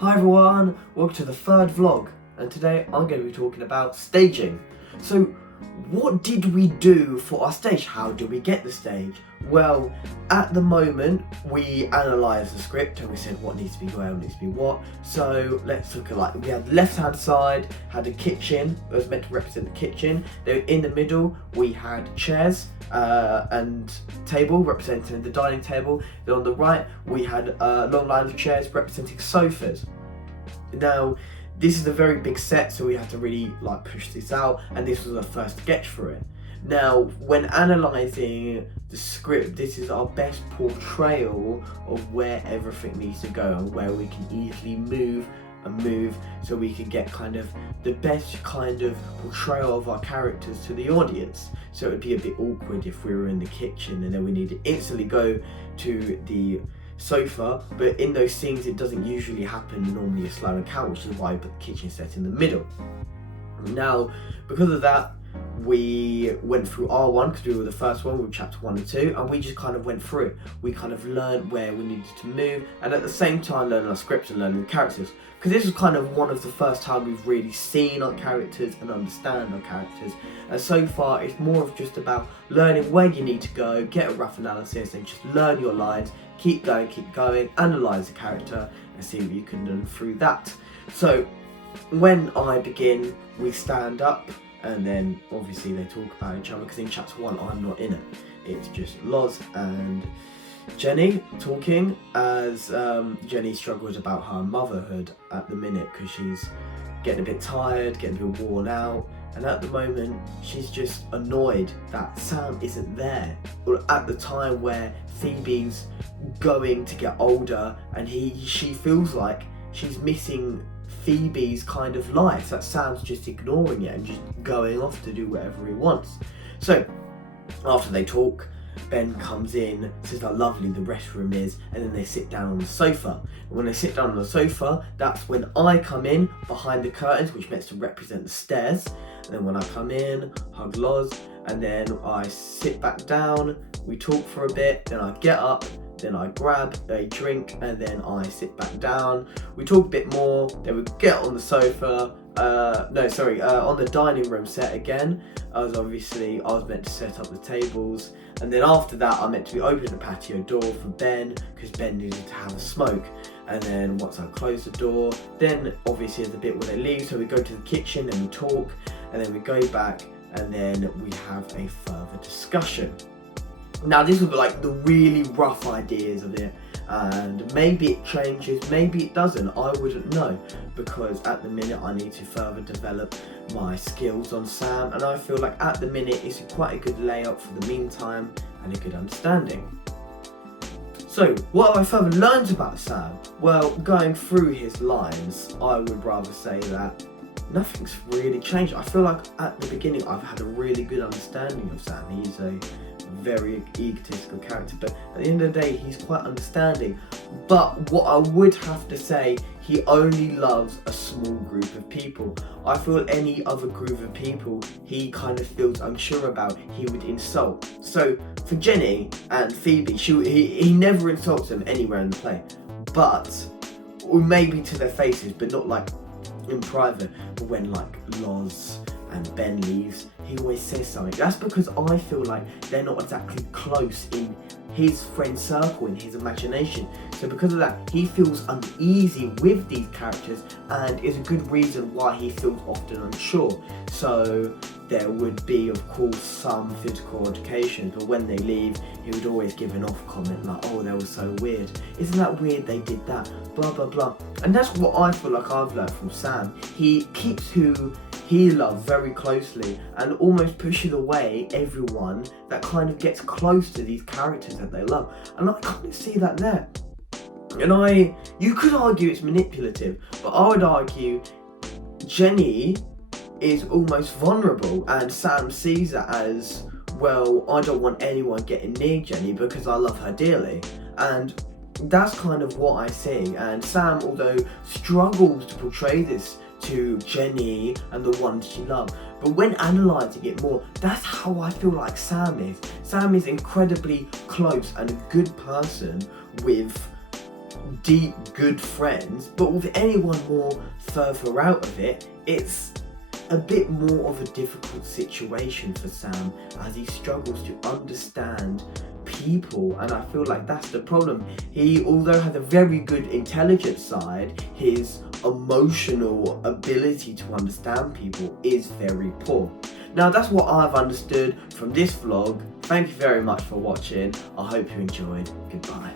Hi everyone, welcome to the third vlog, and today I'm going to be talking about staging. So what did we do for our stage? How did we get the stage? Well, at the moment we analysed the script and we said what needs to be where, what needs to be what. So let's look at we had the left hand side, had a kitchen, it was meant to represent the kitchen. Then in the middle we had chairs and table representing the dining table. Then on the right we had a long line of chairs representing sofas. Now this is a very big set, so we had to really push this out, and this was our first sketch for it. Now when analysing the script, this is our best portrayal of where everything needs to go and where we can easily move so we can get the best portrayal of our characters to the audience. So it would be a bit awkward if we were in the kitchen and then we need to instantly go to the sofa, but in those scenes it doesn't usually happen normally a slow account, which is why I put the kitchen set in the middle. Now because of that, we went through R1 because we were the first one with chapter 1 and 2, and we just went through it. We learned where we needed to move, and at the same time learning our scripts and learning the characters, because this was one of the first time we've really seen our characters and understand our characters. And so far it's more of just about learning where you need to go, get a rough analysis and just learn your lines, keep going, analyse the character and see what you can learn through that. So when I begin, we stand up, and then obviously they talk about each other, because in chapter 1 I'm not in it. It's just Loz and Jenny talking as Jenny struggles about her motherhood at the minute, because she's getting a bit tired, getting a bit worn out, and at the moment she's just annoyed that Sam isn't there. Or at the time where Phoebe's going to get older, and she feels like she's missing Phoebe's life, that Sam's just ignoring it and just going off to do whatever he wants. So after they talk, Ben comes in, says how lovely the restroom is, and then they sit down on the sofa. And when they sit down on the sofa, that's when I come in behind the curtains, which meant to represent the stairs. And then when I come in, hug Loz, and then I sit back down, we talk for a bit, then I get up, then I grab a drink, and then I sit back down. We talk a bit more, then we get on the sofa, on the dining room set again. I was meant to set up the tables, and then after that I meant to be opening the patio door for Ben, because Ben needed to have a smoke. And then once I close the door, then obviously there's the bit where they leave, so we go to the kitchen and we talk, and then we go back, and then we have a further discussion. Now this was the really rough ideas of it, and maybe it changes, maybe it doesn't, I wouldn't know, because at the minute I need to further develop my skills on Sam, and I feel at the minute it's quite a good layout for the meantime and a good understanding. So what have I further learned about Sam? Well, going through his lines, I would rather say that nothing's really changed. I feel at the beginning I've had a really good understanding of Sam. He's a very egotistical character, but at the end of the day he's quite understanding. But what I would have to say, he only loves a small group of people. I feel any other group of people he feels unsure about, he would insult. So for Jenny and Phoebe, he never insults them anywhere in the play, or maybe to their faces, but not in private. But when Loz and Ben leaves, he always says something. That's because I feel they're not exactly close in his friend circle, in his imagination. So because of that, he feels uneasy with these characters, and is a good reason why he feels often unsure. So there would be, of course, some physical altercations, but when they leave, he would always give an off comment oh, that was so weird. Isn't that weird they did that? Blah, blah, blah. And that's what I feel I've learned from Sam. He keeps who he loves very closely and almost pushes away everyone that gets close to these characters that they love. And I see that there. And you could argue it's manipulative, but I would argue Jenny is almost vulnerable, and Sam sees it as, well, I don't want anyone getting near Jenny because I love her dearly. And that's what I see. And Sam, although struggles to portray this to Jenny and the ones she loves, but when analysing it more, that's how I feel Sam is. Sam is incredibly close and a good person with deep, good friends, but with anyone more further out of it, it's a bit more of a difficult situation for Sam as he struggles to understand people, and I feel like that's the problem. He, although has a very good intelligence side, his emotional ability to understand people is very poor. Now that's what I've understood from this vlog. Thank you very much for watching. I hope you enjoyed. Goodbye.